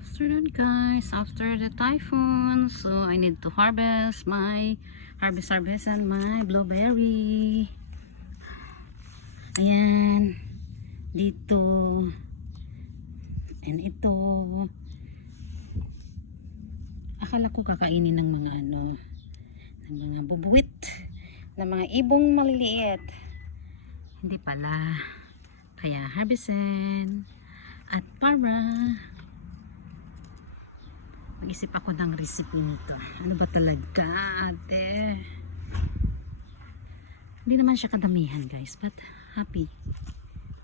afternoon guys, after the typhoon, so I need to harvest and my blueberry. Ayan, dito and ito. Akala ko kakainin ng mga ng mga bubuwit, ng mga ibong maliliit. Hindi pala, kaya harvestin at para mag-isip ako ng recipe nito. Ano ba talaga, ate? Hindi naman siya kadamihan guys, but happy.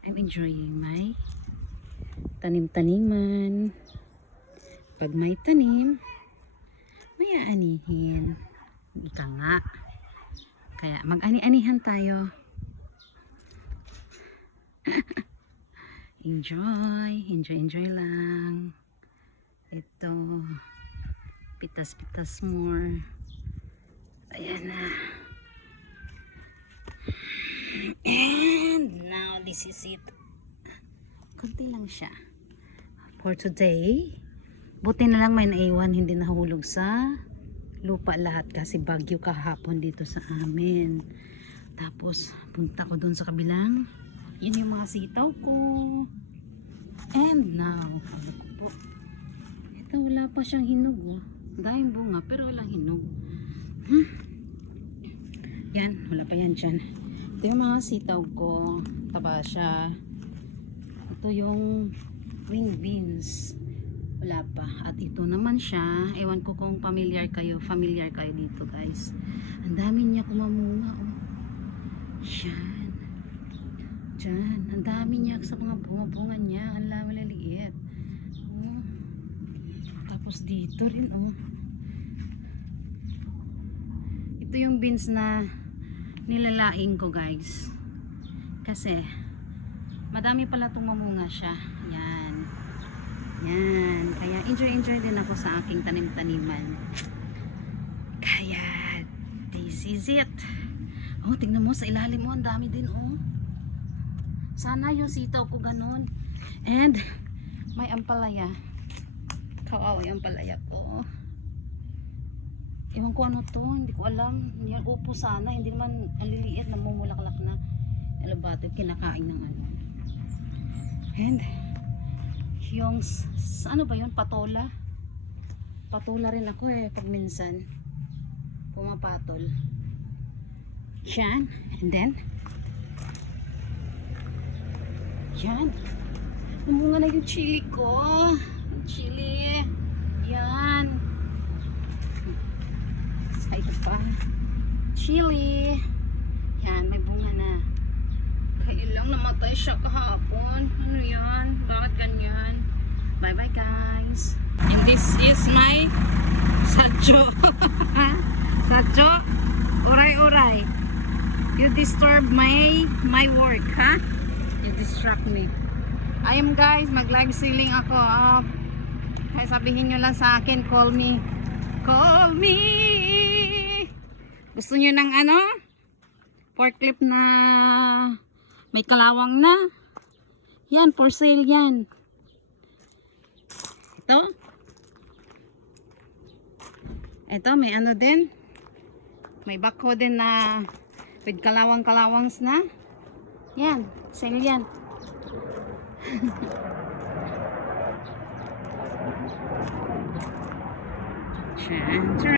I'm enjoying my tanim-taniman. Pag may tanim, may aanihin. Ika nga. Kaya mag-ani-anihan tayo. enjoy lang. Ito, pitas-pitas more. Ayan na. And now this is it. Kunti lang siya for today. Buti na lang may naiwan, hindi nahulog sa lupa lahat kasi bagyo kahapon dito sa amin. Tapos punta ko dun sa kabilang. Yun yung mga sitaw ko. And now, ano ko po, ito wala pa siyang hinog, oh. Dahil bunga pero walang hinog. Yan, wala pa yan dyan. Ito yung mga sitaw ko. Taba siya. Ito yung green beans. Wala pa. At ito naman siya. Ewan ko kung familiar kayo dito guys. Ang dami niya kumamunga, oh. Yan. Diyan, ang dami niya sa mga bunga-bunga niya. Ang maliliit. Oh. Tapos dito rin, oh. Ito yung beans na nilalaing ko guys. Kasi madami pala tumamunga siya. Yan. Yan. Kaya enjoy din ako sa aking tanim-taniman. Kaya this is it. Oh, tingnan mo sa ilalim mo. Ang dami din, oh. Sana yung sitaw ko ganun. And may ampalaya. Kawawa yung ampalaya ko. Ewan ko ano to. Hindi ko alam. Yan upo sana. Hindi naman ang liliit. Namumulaklak na. Alabato kinakain ng ano. And yung ano ba yun? Patola. Patola rin ako pag minsan pumapatol. Yan. And then yan. Namunga na yung chili ko. Yung chili. Yan. Sa ito pa. Chili. Yan. May bunga na. Kailang namatay siya kahapon. Ano yan? Bakit ganyan? Bye bye guys. And this is my sadyo. Sadyo. Uray-uray. You disturb my work, ha? You distract me. Ayun guys, mag-live selling ako. Kaya sabihin nyo lang sa akin, call me. Call me! Gusto nyo ng ano? Forklift na may kalawang na? Yan, for sale yan. Ito? Ito, may ano din. May backhoe din na with kalawang-kalawangs na. Yan, sale yan. Chan, chan.